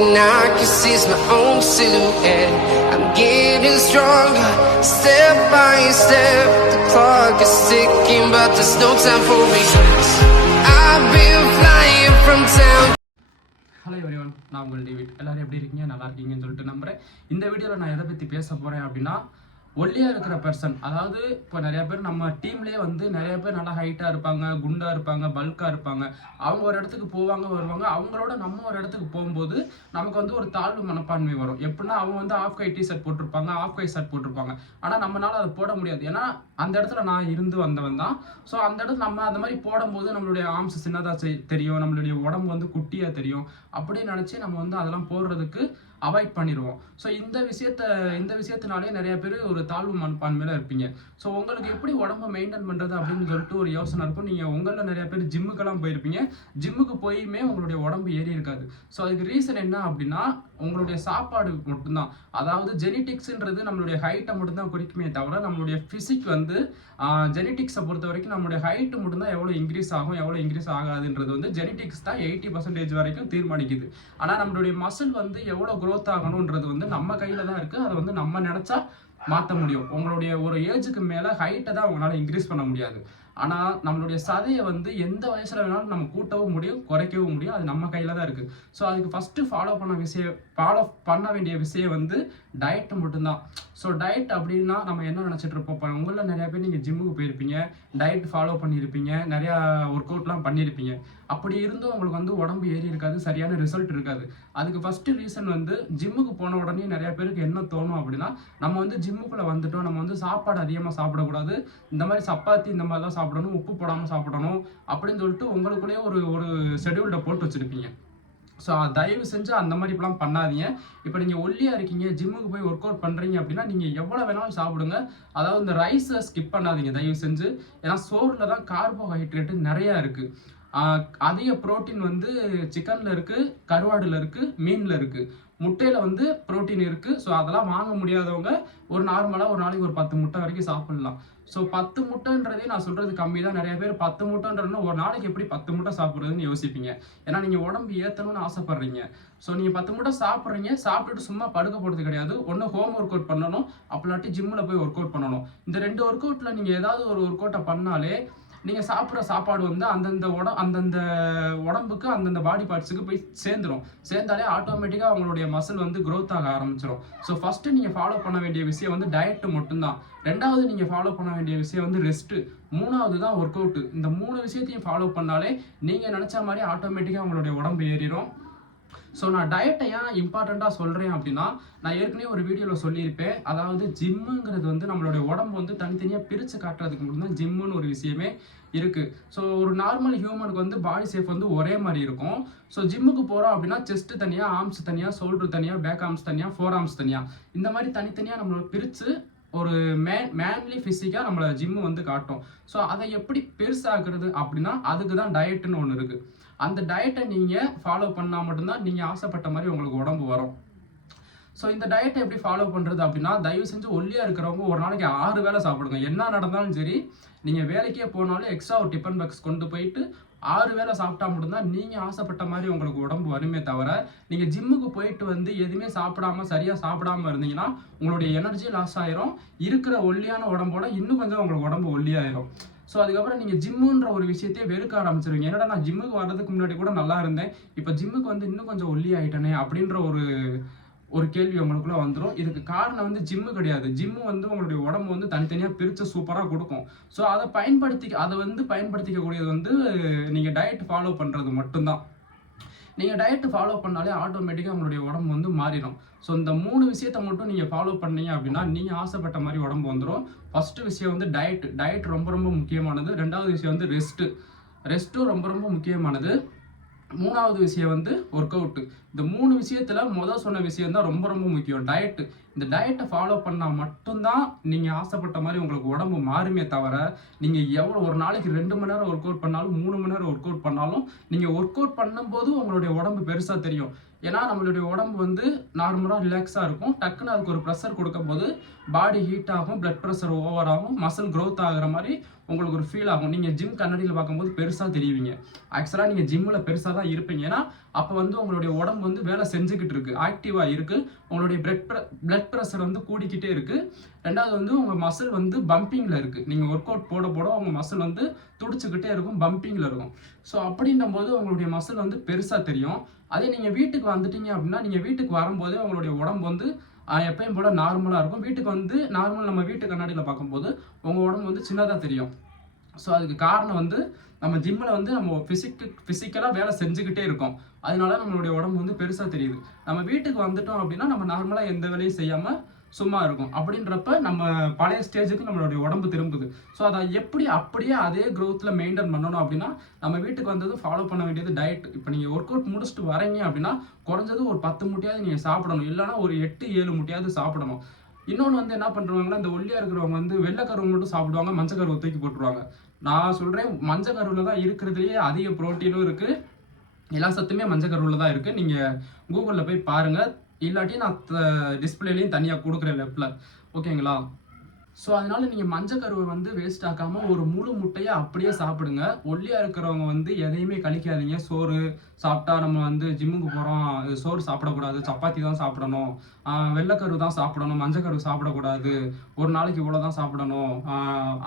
and I can see my own silhouette. I'm getting stronger, step by step. The clock is ticking, but there's no time for regrets. I've been flying from town. Hello everyone, நான் உங்கள் David. எல்லாரும் எப்படி இருக்கீங்க? நல்லா இருக்கீங்கன்னு சொல்லிட்டு நம்புறேன். இந்த வீடியோவில் நான் எதை பற்றி பேச போகிறேன் அப்படின்னா, ஒல்லியாக இருக்கிற பர்சன், அதாவது இப்போ நிறைய பேர் நம்ம டீம்லேயே வந்து நிறைய பேர் நல்லா ஹைட்டாக இருப்பாங்க, குண்டாக இருப்பாங்க, பல்காக இருப்பாங்க. அவங்க ஒரு இடத்துக்கு போவாங்க வருவாங்க. அவங்களோட நம்ம ஒரு இடத்துக்கு போகும்போது நமக்கு வந்து ஒரு தாழ்வு மனப்பான்மை வரும். எப்படின்னா அவங்க வந்து ஆஃப் கை டிஷர்ட் போட்டிருப்பாங்க, ஆஃப் கை ஷர்ட் போட்டிருப்பாங்க. ஆனால் நம்மளால அதை போட முடியாது. ஏன்னா அந்த இடத்துல நான் இருந்து வந்தவன் தான். ஸோ அந்த இடத்துல நம்ம அந்த மாதிரி போடும்போது நம்மளுடைய ஆர்ம்ஸ் சின்னதாக தெரியும், நம்மளுடைய உடம்பு வந்து குட்டியாக தெரியும். அப்படின்னு நினச்சி நம்ம வந்து அதெல்லாம் போடுறதுக்கு அவாய்ட் பண்ணிடுவோம். ஸோ இந்த விஷயத்தினாலே நிறைய பேர் ஒரு தாழ்வு மனப்பான்மையில இருப்பீங்க. ஸோ உங்களுக்கு எப்படி உடம்பை மெயின்டைன் பண்ணுறது அப்படின்னு சொல்லிட்டு ஒரு யோசனை இருக்கும். நீங்கள் உங்களில் நிறைய பேர் ஜிம்முக்கெல்லாம் போயிருப்பீங்க. ஜிம்முக்கு போயுமே உங்களுடைய உடம்பு ஏறி இருக்காது. ஸோ அதுக்கு ரீசன் என்ன அப்படின்னா, உங்களுடைய சாப்பாடு மட்டும்தான். அதாவது ஜெனிட்டிக்ஸ்ன்றது நம்மளுடைய ஹைட்டை மட்டும்தான் குறிக்குமே தவிர, நம்மளுடைய ஃபிசிக் வந்து ஜெனிட்டிக்ஸை பொறுத்த வரைக்கும் நம்மளுடைய ஹைட்டு மட்டும்தான் எவ்வளோ இன்க்ரீஸ் ஆகும், எவ்வளோ இன்க்ரீஸ் ஆகாதுன்றது வந்து ஜெனிட்டிக்ஸ் தான் 80% வரைக்கும் தீர்மானிக்குது. ஆனால் நம்மளுடைய மசில் வந்து எவ்வளோ க்ரோத் ஆகணுன்றது வந்து நம்ம கையில் தான் இருக்குது. அதை வந்து நம்ம நினச்சா மாற்ற முடியும். உங்களுடைய ஒரு ஏஜுக்கு மேலே ஹைட்டை தான் உங்களால் இன்க்ரீஸ் பண்ண முடியாது. ஆனால் நம்மளுடைய சதையை வந்து எந்த வயசில் வேணாலும் நம்ம கூட்டவும் முடியும், குறைக்கவும் முடியும். அது நம்ம கையில் தான் இருக்குது. ஸோ அதுக்கு ஃபஸ்ட்டு ஃபாலோ பண்ண வேண்டிய விஷயம் வந்து டயட்டு மட்டும்தான். ஸோ டயட் அப்படின்னா நம்ம என்ன நினச்சிட்டு இருப்போம், இப்போ உங்களில் நிறையா பேர் நீங்கள் ஜிம்முக்கு போயிருப்பீங்க, டயட் ஃபாலோ பண்ணியிருப்பீங்க, நிறையா ஒர்க் அவுட்லாம் பண்ணியிருப்பீங்க. அப்படி இருந்தும் உங்களுக்கு வந்து உடம்பு ஏறி இருக்காது, சரியான ரிசல்ட் இருக்காது. அதுக்கு ஃபஸ்ட்டு ரீசன் வந்து, ஜிம்முக்கு போன உடனே நிறையா பேருக்கு என்ன தோணும் அப்படின்னா, நம்ம வந்து ஜிம்முக்குள்ளே வந்துட்டோம், நம்ம வந்து சாப்பாடு அதிகமாக சாப்பிடக்கூடாது, இந்த மாதிரி சப்பாத்தி இந்த மாதிரிலாம் சாப்பிடணும், உப்பு போடாமல் சாப்பிடணும் அப்படின்னு சொல்லிட்டு உங்களுக்குள்ளேயே ஒரு ஷெடியூல்டை போட்டு வச்சுருப்பீங்க. ஸோ தயவு செஞ்சு அந்த மாதிரி இப்பெல்லாம் பண்ணாதீங்க. இப்போ நீங்கள் ஒல்லியாக இருக்கீங்க, ஜிம்முக்கு போய் ஒர்க் அவுட் பண்ணுறீங்க அப்படின்னா நீங்கள் எவ்வளோ வேணாலும் சாப்பிடுங்க. அதாவது இந்த ரைஸை ஸ்கிப் பண்ணாதீங்க தயவு செஞ்சு. ஏன்னா சோறில் தான் கார்போஹைட்ரேட்டு நிறையா இருக்குது. அதிக ப்ரோட்டீன் வந்து சிக்கனில் இருக்குது, கருவாடில் இருக்குது, மீனில் இருக்குது, முட்டையில் வந்து ப்ரோட்டீன் இருக்குது. ஸோ அதெல்லாம் வாங்க முடியாதவங்க ஒரு நார்மலாக ஒரு நாளைக்கு ஒரு 10 முட்டை வரைக்கும் சாப்பிட்லாம். ஸோ 10 முட்டைன்றதே நான் சொல்கிறது கம்மி தான். நிறைய பேர் 10 முட்டைன்றதுனா ஒரு நாளைக்கு எப்படி 10 முட்டை சாப்பிட்றதுன்னு யோசிப்பீங்க. ஏன்னா நீங்கள் உடம்பு ஏற்றணும்னு ஆசைப்பட்றீங்க. ஸோ நீங்கள் 10 முட்டை சாப்பிட்றீங்க, சாப்பிட்டுட்டு சும்மா படுக்க போகிறது கிடையாது. ஒன்று ஹோம் ஒர்க் அவுட் பண்ணணும், அப்படி ஜிம்மில் போய் ஒர்க் அவுட் பண்ணணும். இந்த 2 ஒர்க் அவுட்டில் நீங்கள் ஏதாவது ஒரு ஒர்க் அவுட்டை பண்ணாலே நீங்கள் சாப்பிட்ற சாப்பாடு வந்து அந்தந்த உடம்புக்கு அந்தந்த பாடி பார்ட்ஸுக்கு போய் சேர்ந்தாலே ஆட்டோமேட்டிக்காக அவங்களுடைய மசில் வந்து க்ரோத் ஆக ஆரம்பிச்சிடும். ஸோ ஃபஸ்ட்டு நீங்கள் ஃபாலோ பண்ண வேண்டிய விஷயம் வந்து டயட்டு மட்டும்தான். 2வது நீங்கள் ஃபாலோ பண்ண வேண்டிய விஷயம் வந்து ரெஸ்ட்டு. 3வது தான் ஒர்க் அவுட்டு. இந்த 3 விஷயத்தையும் ஃபாலோ பண்ணாலே நீங்கள் நினச்ச மாதிரி ஆட்டோமேட்டிக்காக உங்களுடைய உடம்பு ஏறிடும். ஸோ நான் டயட்டை ஏன் இம்பார்ட்டண்ட்டாக சொல்கிறேன் அப்படின்னா, நான் ஏற்கனவே ஒரு வீடியோவில் சொல்லியிருப்பேன். அதாவது ஜிம்முங்கிறது வந்து நம்மளுடைய உடம்பு வந்து தனித்தனியாக பிரித்து காட்டுறதுக்கு மட்டும்தான் ஜிம்முன்னு ஒரு விஷயமே இருக்குது. ஸோ ஒரு நார்மல் ஹியூமனுக்கு வந்து பாடி ஷேப் வந்து ஒரே மாதிரி இருக்கும். ஸோ ஜிம்முக்கு போகிறோம் அப்படின்னா செஸ்ட்டு தனியாக, ஆர்ம்ஸ் தனியாக, ஷோல்டர் தனியாக, பேக் ஆர்ம்ஸ் தனியாக, ஃபோர் ஆர்ம்ஸ் தனியாக, இந்த மாதிரி தனித்தனியாக நம்மளை பிரித்து ஒரு மேன்லி ஃபிசிக்காக நம்மளை ஜிம்மு வந்து காட்டும். ஸோ அதை எப்படி பெருசாக்குறது அப்படின்னா, அதுக்கு தான் டயட்டுன்னு ஒன்று இருக்குது. அந்த டயட்டை நீங்கள் ஃபாலோ பண்ணால் மட்டும்தான் நீங்கள் ஆசைப்பட்ட மாதிரி உங்களுக்கு உடம்பு வரும். ஸோ இந்த டயட்டை எப்படி ஃபாலோ பண்ணுறது அப்படின்னா, தயவு செஞ்சு ஒல்லியாக இருக்கிறவங்க ஒரு நாளைக்கு 6 வேளை சாப்பிடுங்க. என்ன நடந்தாலும் சரி, நீங்கள் வேலைக்கே போனாலும் எக்ஸ்ட்ரா ஒரு டிஃபன் பாக்ஸ் கொண்டு போயிட்டு 6 வேளை சாப்பிட்டா மட்டும்தான் நீங்கள் ஆசைப்பட்ட மாதிரி உங்களுக்கு உடம்பு வருமே தவிர, நீங்கள் ஜிம்முக்கு போயிட்டு வந்து எதுவுமே சரியாக சாப்பிடாம இருந்தீங்கன்னா உங்களுடைய எனர்ஜி லாஸ் ஆயிரும். இருக்கிற ஒல்லியான உடம்போட இன்னும் கொஞ்சம் உங்களுக்கு உடம்பு ஒல்லியாயிரும். ஸோ அதுக்கப்புறம் நீங்கள் ஜிம்முன்ற ஒரு விஷயத்தையே வெறுக்க ஆரம்பிச்சிருவீங்க. என்னடா நான் ஜிம்முக்கு வர்றதுக்கு முன்னாடி கூட நல்லா இருந்தேன், இப்போ ஜிம்முக்கு வந்து இன்னும் கொஞ்சம் ஒல்லி ஆகிட்டேனே அப்படின்ற ஒரு கேள்வி உங்களுக்குள்ள வந்துடும். இதுக்கு காரணம் வந்து ஜிம்மு கிடையாது. ஜிம்மு வந்து உங்களுடைய உடம்பு வந்து தனித்தனியாக பிரித்து சூப்பராக கொடுக்கும். ஸோ அதை பயன்படுத்திக்கக்கூடியது வந்து நீங்கள் டயட் ஃபாலோ பண்ணுறது மட்டும்தான். நீங்கள் டயட்டு ஃபாலோ பண்ணாலே ஆட்டோமேட்டிக்காக உங்களுடைய உடம்பு வந்து மாறிடும். ஸோ இந்த 3 விஷயத்தை மட்டும் நீங்கள் ஃபாலோ பண்ணீங்க அப்படின்னா நீங்கள் ஆசைப்பட்ட மாதிரி உடம்பு வந்துடும். ஃபஸ்ட்டு விஷயம் வந்து டயட் ரொம்ப ரொம்ப முக்கியமானது. 2வது விஷயம் வந்து ரெஸ்ட்டும் ரொம்ப ரொம்ப முக்கியமானது. 3வது விஷயம் வந்து ஒர்க் அவுட்டு. இந்த 3 விஷயத்தில் சொன்ன விஷயம் தான் ரொம்ப ரொம்ப முக்கியம், டயட்டு. இந்த டயட்டை ஃபாலோ பண்ணால் மட்டும்தான் நீங்கள் ஆசைப்பட்ட மாதிரி உங்களுக்கு உடம்பு மாறுமே தவிர, நீங்கள் ஒரு நாளைக்கு 2 மணி நேரம் ஒர்க் அவுட் பண்ணாலும் 3 மணி நேரம் ஒர்க் அவுட் பண்ணாலும் நீங்கள் ஒர்க் அவுட் பண்ணும்போது உங்களுடைய உடம்பு பெருசாக தெரியும். ஏன்னா நம்மளுடைய உடம்பு வந்து நார்மலாக ரிலாக்ஸாக இருக்கும். டக்குன்னு அதுக்கு ஒரு ப்ரெஷர் கொடுக்கும்போது பாடி ஹீட் ஆகும், பிளட் ப்ரெஷர் ஓவர் ஆகும், மசில் க்ரோத் ஆகிற மாதிரி உங்களுக்கு ஒரு ஃபீல் ஆகும். நீங்கள் ஜிம் கண்ணாடியில் பார்க்கும்போது பெருசாக தெரிவிங்க. ஆக்சுவலாக நீங்கள் ஜிம்மில் பெருசாக தான் இருப்பீங்க. ஏன்னா அப்போ வந்து உங்களுடைய உடம்பு வந்து வேலை செஞ்சுக்கிட்டு இருக்குது, ஆக்டிவாக இருக்குது. உங்களுடைய பிளட் ப்ரெஷர் வந்து கூடிக்கிட்டே இருக்குது. ரெண்டாவது வந்து உங்கள் மசில் வந்து பம்பிங்கில் இருக்குது. நீங்கள் ஒர்க் அவுட் போட போட உங்கள் மசில் வந்து துடிச்சுக்கிட்டே இருக்கும், பம்பிங்கில் இருக்கும். ஸோ அப்படின்னும் போது உங்களுடைய மசில் வந்து பெருசாக தெரியும். அதே நீங்கள் வீட்டுக்கு வந்துட்டீங்க அப்படின்னா, நீங்கள் வீட்டுக்கு வரும்போதே உங்களுடைய உடம்பு வந்து எப்பயும் போல் நார்மலாக இருக்கும். வீட்டுக்கு வந்து நார்மல் நம்ம வீட்டு கண்ணாடியில் பார்க்கும்போது உங்கள் உடம்பு வந்து சின்னதாக தெரியும். ஸோ அதுக்கு காரணம் வந்து நம்ம ஜிம்மில் வந்து நம்ம ஃபிசிக்கலாக வேலை செஞ்சுக்கிட்டே இருக்கோம். அதனால நம்மளுடைய உடம்பு வந்து பெருசாக தெரியுது. நம்ம வீட்டுக்கு வந்துட்டோம் அப்படின்னா நம்ம நார்மலாக எந்த வேலையும் செய்யாமல் சும்மா இருக்கும். அப்படின்றப்ப நம்ம பழைய ஸ்டேஜுக்கு நம்மளுடைய உடம்பு திரும்புது. ஸோ அதை எப்படி அப்படியே அதே க்ரோத்தில் மெயின்டைன் பண்ணணும் அப்படின்னா, நம்ம வீட்டுக்கு வந்தது ஃபாலோ பண்ண வேண்டியது டயட். இப்போ நீங்கள் ஒர்க் அவுட் முடிச்சுட்டு வரீங்க அப்படின்னா குறைஞ்சது ஒரு 10 முட்டையாவது நீங்கள் சாப்பிடணும், இல்லைனா ஒரு 8-7 முட்டையாவது சாப்பிடணும். இன்னொன்று வந்து என்ன பண்ணுறாங்கன்னா, இந்த ஒல்லியாக இருக்கிறவங்க வந்து வெள்ளைக்கருவு மட்டும் சாப்பிடுவாங்க, மஞ்சள் கருவை தூக்கி போட்டுருவாங்க. நான் சொல்கிறேன், மஞ்சள் கருவில் தான் இருக்கிறதுலேயே அதிக ப்ரோட்டீனும் இருக்குது, எல்லா சத்துமே மஞ்சள் கருவில் தான் இருக்குது. நீங்கள் கூகுளில் போய் பாருங்கள், இல்லாட்டி நான் டிஸ்பிளேலையும் தனியாக கொடுக்குறேன் லெஃப்டில், ஓகேங்களா? ஸோ அதனால நீங்கள் மஞ்சள் கருவை வந்து வேஸ்ட் ஆக்காமல் ஒரு முழு முட்டையை அப்படியே சாப்பிடுங்க. ஒல்லியாக இருக்கிறவங்க வந்து எதையுமே கழிக்காதீங்க. சோறு சாப்பிட்டா நம்ம வந்து ஜிம்முக்கு போகிறோம், சோறு சாப்பிடக்கூடாது, சப்பாத்தி தான் சாப்பிடணும், வெள்ளைக்கரு தான் சாப்பிடணும், மஞ்சள் கரு சாப்பிடக்கூடாது, ஒரு நாளைக்கு இவ்வளோ தான் சாப்பிடணும்,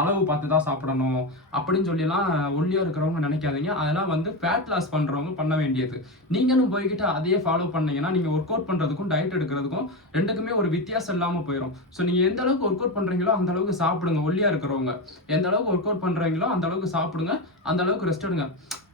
அளவு பார்த்து தான் சாப்பிடணும் அப்படின்னு சொல்லிலாம் ஒல்லியாக இருக்கிறவங்க நினைக்காதீங்க. அதெல்லாம் வந்து ஃபேட் லாஸ் பண்ணுறவங்க பண்ண வேண்டியது. நீங்களும் போய்கிட்டு அதையே ஃபாலோ பண்ணீங்கன்னா நீங்கள் ஒர்க் அவுட் பண்ணுறதுக்கும் டயட் எடுக்கிறதுக்கும் ரெண்டுக்குமே ஒரு வித்தியாசம் இல்லாமல் போயிடும். ஸோ நீங்கள் எந்த அளவுக்கு ஒர்க் அவுட் பண்ணுறீங்களோ அந்த அளவுக்கு சாப்பிடுங்க. ஒல்லியாக இருக்கிறவங்க எந்த அளவுக்கு ஒர்க் அவுட் பண்ணுறீங்களோ அந்த அளவுக்கு சாப்பிடுங்க, அந்த அளவுக்கு ரெஸ்ட் எடுங்க.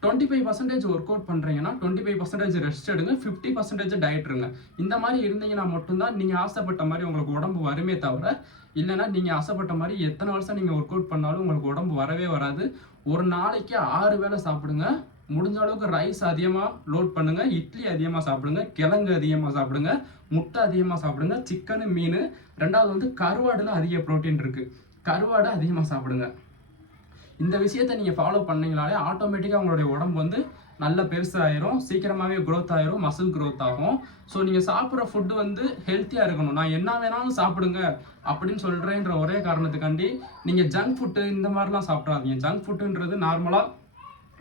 25% ஒர்க் அவுட் பண்ணுறீங்கன்னா 25% ரெஸ்ட் எடுங்க, 50% டயட் இருங்க. இந்த மாதிரி இருந்தீங்கன்னா மட்டும்தான் நீங்கள் ஆசைப்பட்ட மாதிரி உங்களுக்கு உடம்பு வருமே தவிர, இல்லைன்னா நீங்கள் ஆசைப்பட்ட மாதிரி எத்தனை வருஷம் நீங்கள் ஒர்க் அவுட் பண்ணாலும் உங்களுக்கு உடம்பு வரவே வராது. ஒரு நாளைக்கு 6 வேளை சாப்பிடுங்க. முடிஞ்ச அளவுக்கு ரைஸ் அதிகமாக லோட் பண்ணுங்க, இட்லி அதிகமாக சாப்பிடுங்க, கிழங்கு அதிகமாக சாப்பிடுங்க, முட்டை அதிகமாக சாப்பிடுங்க, சிக்கனு, மீன். ரெண்டாவது வந்து கருவாடுல அதிக ப்ரோட்டீன் இருக்குது, கருவாடு அதிகமாக சாப்பிடுங்க. இந்த விஷயத்தை நீங்கள் ஃபாலோ பண்ணீங்கனாலே ஆட்டோமேட்டிக்காக உங்களுடைய உடம்பு வந்து நல்ல பெருசாகிடும், சீக்கிரமாகவே க்ரோத் ஆகிரும், மசில் க்ரோத் ஆகும். ஸோ நீங்கள் சாப்பிட்ற ஃபுட்டு வந்து ஹெல்த்தியாக இருக்கணும். நான் என்ன வேணாலும் சாப்பிடுங்க அப்படின்னு சொல்கிறேன்ற ஒரே காரணத்துக்காண்டி நீங்கள் ஜங்க் ஃபுட்டு இந்த மாதிரிலாம் சாப்பிட்றாதீங்க. ஜங்க் ஃபுட்டுன்றது நார்மலாக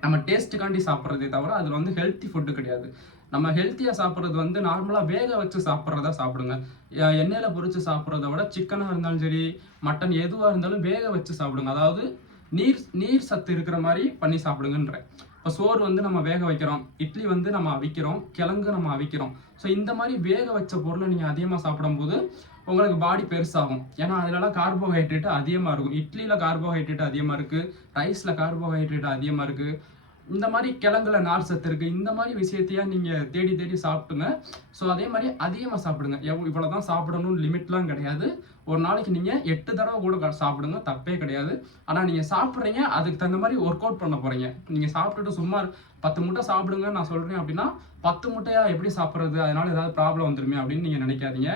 நம்ம டேஸ்ட்டுக்காண்டி சாப்பிட்றதே தவிர அதில் வந்து ஹெல்த்தி ஃபுட்டு கிடையாது. நம்ம ஹெல்த்தியாக சாப்பிட்றது வந்து நார்மலாக வேக வச்சு சாப்பிட்றதா சாப்பிடுங்க. எண்ணெயில் பொரித்து சாப்பிட்றத விட சிக்கனாக இருந்தாலும் சரி, மட்டன் எதுவாக இருந்தாலும் வேக வச்சு சாப்பிடுங்க. அதாவது நீர் சத்து இருக்கிற மாதிரி பண்ணி சாப்பிடுங்கன்றேன். இப்போ சோறு வந்து நம்ம வேக வைக்கிறோம், இட்லி வந்து நம்ம அவிக்கிறோம், கிழங்கு நம்ம அவிக்கிறோம். ஸோ இந்த மாதிரி வேக வச்ச பொருளை நீங்கள் அதிகமாக சாப்பிடும்போது உங்களுக்கு பாடி பெருசாகும். ஏன்னா அதிலலாம் கார்போஹைட்ரேட் அதிகமாக இருக்கும். இட்லியில் கார்போஹைட்ரேட் அதிகமாக இருக்குது, ரைஸில் கார்போஹைட்ரேட் அதிகமாக இருக்குது, இந்த மாதிரி கிழங்குல நார் சத்து இருக்குது. இந்த மாதிரி விஷயத்தையா நீங்கள் தேடி தேடி சாப்பிடுங்க. ஸோ அதே மாதிரி அதிகமாக சாப்பிடுங்க. இவ்வளோ தான் சாப்பிடணும்னு லிமிட்லாம் கிடையாது. ஒரு நாளைக்கு நீங்கள் 8 தடவை கூட சாப்பிடுங்க, தப்பே கிடையாது. ஆனால் நீங்கள் சாப்பிட்றீங்க, அதுக்கு தகுந்த மாதிரி ஒர்க் அவுட் பண்ண போகிறீங்க. நீங்கள் சாப்பிட்டுட்டு சும்மா 10 முட்டை சாப்பிடுங்க நான் சொல்கிறேன் அப்படின்னா 10 முட்டையாக எப்படி சாப்பிட்றது, அதனால ஏதாவது ப்ராப்ளம் வந்துருமே அப்படின்னு நீங்கள் நினைக்காதீங்க.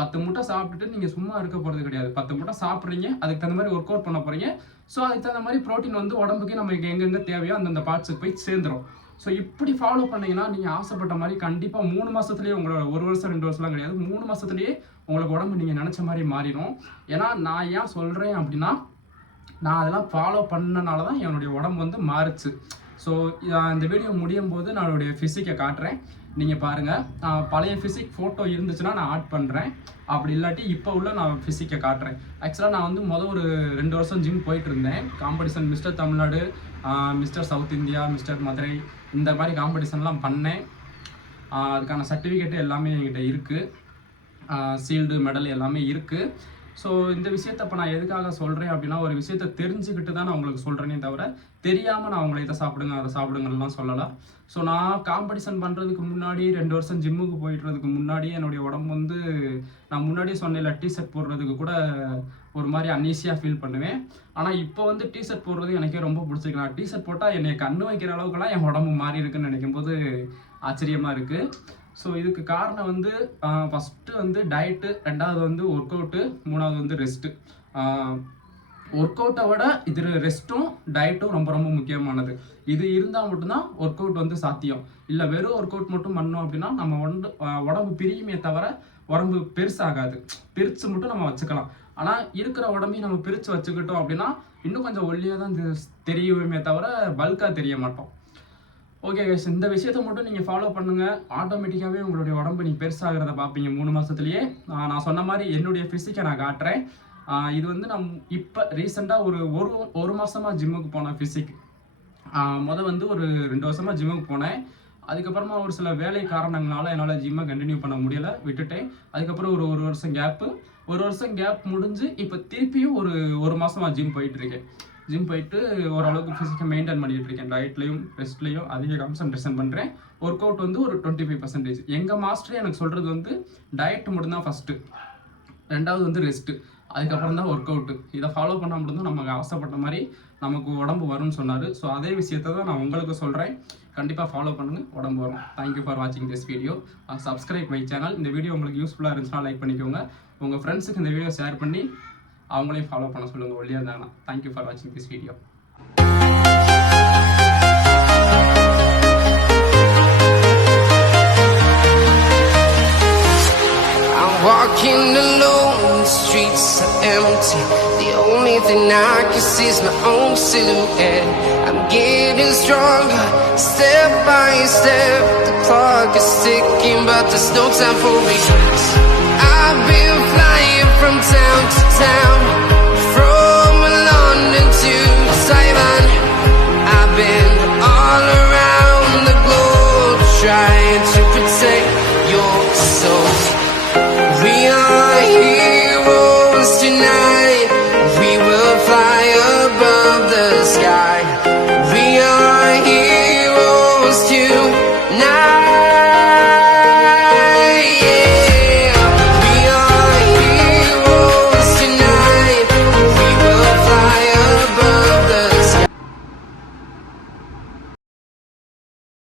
10 முட்டை சாப்பிட்டுட்டு நீங்கள் சும்மா இருக்க போகிறது கிடையாது. 10 முட்டை சாப்பிட்றீங்க, அதுக்கு தகுந்த மாதிரி ஒர்க் அவுட் பண்ண போகிறீங்க. ஸோ அதுக்கு தகுந்த மாதிரி ப்ரோட்டீன் வந்து உடம்புக்கு நம்ம எங்கெங்கே தேவையோ அந்தந்த பார்ட்ஸுக்கு போய் சேர்ந்துடும். ஸோ இப்படி ஃபாலோ பண்ணிங்கன்னா நீங்கள் ஆசைப்பட்ட மாதிரி கண்டிப்பாக 3 மாதத்துலேயே உங்களோட 1 வருஷம் 2 வருஷம்லாம் கிடையாது, 3 மாதத்துலேயே உங்களுக்கு உடம்பு நீங்கள் நினச்ச மாதிரி மாறிடும். ஏன்னா நான் ஏன் சொல்கிறேன் அப்படின்னா, நான் அதெல்லாம் ஃபாலோ பண்ணனால தான் என்னுடைய உடம்பு வந்து மாறுச்சு. ஸோ இந்த வீடியோ முடியும் போது நான் என்னுடைய ஃபிசிக்கை காட்டுறேன், நீங்கள் பாருங்கள். பழைய ஃபிசிக் ஃபோட்டோ இருந்துச்சுன்னா நான் ஆட் பண்ணுறேன், அப்படி இல்லாட்டி இப்போ உள்ள நான் ஃபிசிக்கை காட்டுறேன். ஆக்சுவலாக நான் வந்து ஒரு 2 வருஷம் ஜிம் போயிட்டு இருந்தேன். Competition mister Tamil Nadu, mister south India, mister Madurai, இந்த மாதிரி காம்படிஷன்லாம் பண்ணேன். அதுக்கான சர்டிஃபிகேட்டு எல்லாமே என்கிட்ட இருக்குது, சீல்டு மெடல் எல்லாமே இருக்குது. ஸோ இந்த விஷயத்தை இப்போ நான் எதுக்காக சொல்கிறேன் அப்படின்னா, ஒரு விஷயத்தை தெரிஞ்சுக்கிட்டு தான் நான் உங்களுக்கு சொல்கிறேனே தவிர தெரியாமல் நான் உங்களை இதை சாப்பிடுங்க அதை சாப்பிடுங்கலாம் சொல்லலாம். ஸோ நான் காம்படிஷன் பண்ணுறதுக்கு முன்னாடி 2 வருஷம் ஜிம்முக்கு போயிட்டுறதுக்கு முன்னாடி என்னுடைய உடம்பு வந்து நான் முன்னாடியே சொன்னேன்ல, டிஷர்ட் போடுறதுக்கு கூட ஒரு மாதிரி அன்ஈஸியாக ஃபீல் பண்ணுவேன். ஆனால் இப்போ வந்து டிஷர்ட் போடுறது எனக்கே ரொம்ப பிடிச்சிருக்கு. நான் டிஷர்ட் போட்டால் என்னை கண்ணு வைக்கிற அளவுக்குலாம் என் உடம்பு மாறி இருக்குன்னு நினைக்கும் போது ஆச்சரியமாக இருக்குது. ஸோ இதுக்கு காரணம் வந்து ஃபஸ்ட்டு வந்து டயட்டு, ரெண்டாவது வந்து ஒர்க் அவுட்டு, மூணாவது வந்து ரெஸ்ட்டு. ஒர்க் அவுட்டை விட இது ரெஸ்ட்டும் டயட்டும் ரொம்ப ரொம்ப முக்கியமானது. இது இருந்தால் மட்டும்தான் ஒர்க் அவுட் வந்து சாத்தியம். இல்லை வெறும் ஒர்க் அவுட் மட்டும் பண்ணோம் அப்படின்னா நம்ம உடம்பு பிரியுமே தவிர உடம்பு பெருசாகாது. பிரித்து மட்டும் நம்ம வச்சுக்கலாம். ஆனால் இருக்கிற உடம்பையும் நம்ம பிரித்து வச்சுக்கிட்டோம் அப்படின்னா இன்னும் கொஞ்சம் ஒல்லியாக தான் தெரியுமே தவிர பல்காக தெரிய மாட்டோம். ஓகே கைஸ், இந்த விஷயத்தை மட்டும் நீங்கள் ஃபாலோ பண்ணுங்கள். ஆட்டோமேட்டிக்காகவே உங்களுடைய உடம்பு நீங்கள் பெருசாகிறத பார்ப்பீங்க 3 மாதத்துலேயே. நான் சொன்ன மாதிரி என்னுடைய ஃபிசிக்கை நான் காட்டுறேன். இது வந்து நான் இப்போ ரீசெண்டாக ஒரு மாதமாக ஜிம்முக்கு போனேன். ஃபிசிக் வந்து ஒரு 2 வருஷமாக ஜிம்முக்கு போனேன். அதுக்கப்புறமா ஒரு சில வேலை காரணங்களால் என்னால் ஜிம்மை கண்டினியூ பண்ண முடியலை, விட்டுட்டேன். அதுக்கப்புறம் ஒரு வருஷம் கேப் முடிஞ்சு இப்போ திருப்பியும் ஒரு மாதமாக ஜிம் போயிட்டுருக்கேன். ஜிம் போயிட்டு ஓரளவுக்கு ஃபிசிக்கை மெயின்டைன் பண்ணிகிட்டு இருக்கேன். டயட்லையும் ரெஸ்ட்லையும் அதிக கான்சன்ட்ரேஷன் பண்ணுறேன். ஒர்க் அவுட் வந்து ஒரு 25%. எங்கள் மாஸ்டரே எனக்கு சொல்கிறது வந்து டயட் மட்டும்தான் ஃபஸ்ட்டு, 2வது வந்து ரெஸ்ட்டு, அதுக்கப்புறம் தான் ஒர்க் அவுட்டு. இதை ஃபாலோ பண்ணால் மட்டும்தான் நமக்கு ஆசைப்பட்ட மாதிரி நமக்கு உடம்பு வரும்னு சொன்னார். ஸோ அதே விஷயத்தை தான் நான் உங்களுக்கு சொல்கிறேன். கண்டிப்பாக ஃபாலோ பண்ணுங்கள், உடம்பு வரும். தேங்க்யூ ஃபார் வாட்சிங் this video. Subscribe my channel. இந்த வீடியோ உங்களுக்கு யூஸ்ஃபுல்லாக இருந்துச்சுன்னா லைக் பண்ணிக்கோங்க. உங்கள் ஃப்ரெண்ட்ஸுக்கு இந்த வீடியோ ஷேர் பண்ணி அவங்களையும் ஃபாலோ பண்ண சொல்லுங்கள், ஒல்லியாக இருந்தாங்கன்னா. தேங்க்யூ ஃபார் வாட்சிங் this video. Walking alone, the streets are empty. The only thing I can see is my own silhouette. I'm getting stronger, step by step. The clock is ticking, but there's no time for regrets.